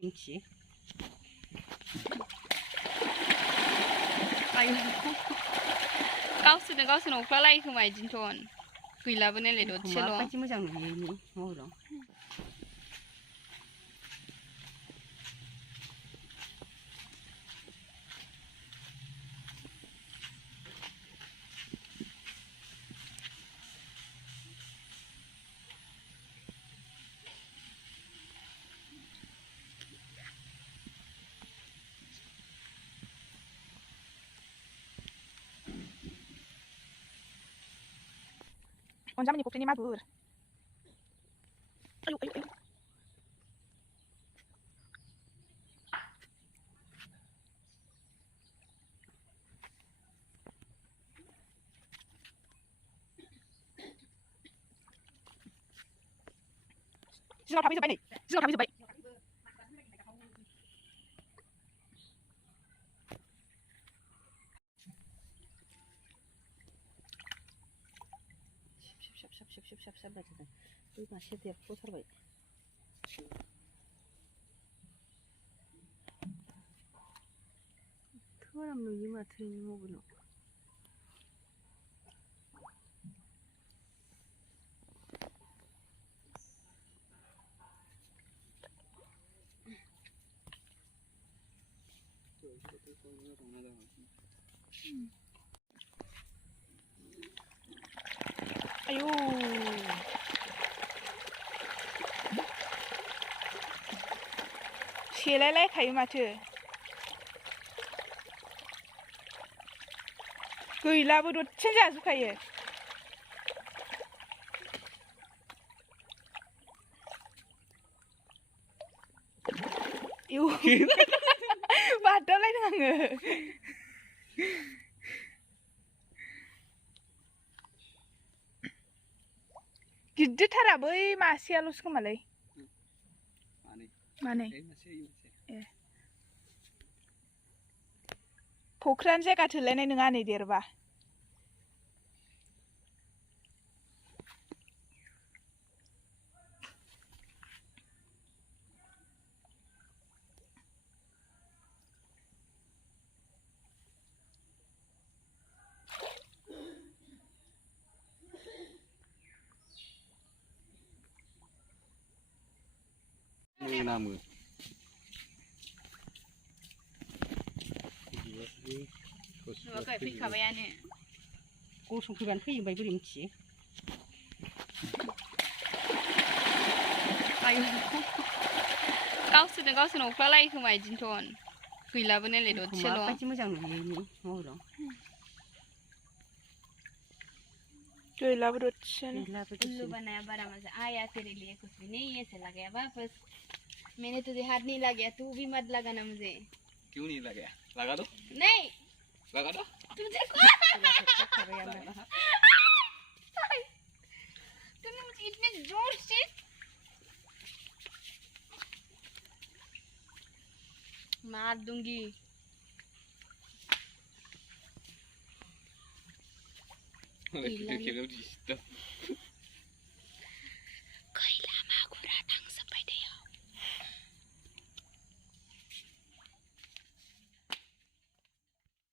김치. आयु गावसोरनो अख्लालायो खोमा इदिनोथन गैलाबो नालाय दसेल'। माबायदि मोजां नुयो महराव। Onjamani fukini mabur. Ayo, ayo, ayo. Sino kami sebaik ni? Sino kami sebaik? 샵 나잖아. 이 맛이 되게 고소해. 특별한 놈이 마트에 먹으러. Ayo. Silalah kayu mata. Gila bodoh cenja suka ye. Iu. Waduh lah dengan nge. गिदिरथारा बै मासेयाल'सो खोमालै मानै फख्रियानो जायगा थोलायनाय नङा नै देरबा namu. Nuwakay fikabayaनो. गसं फैबानो फैयो ओमफ्राय बोरै मिथियो? आयु गावसोरनो अख्लालायो खोमा इदिनोथन गैलाबो नालाय दसेल'। माबायदि मोजां नुयो महराव। गैलाबो दसेनो। उल्लू बनाया बड़ा मजा आया तेरे लिए कुछ भी नहीं ऐसे लगा वापस मैंने तुझे हाथ नहीं लगाया तू भी मत लगाना मुझे। क्यों नहीं लगा? लगा दो। नहीं लगा दो। तुझे तूने मुझे इतने जोर से मार दूंगी। Oleh, kita kira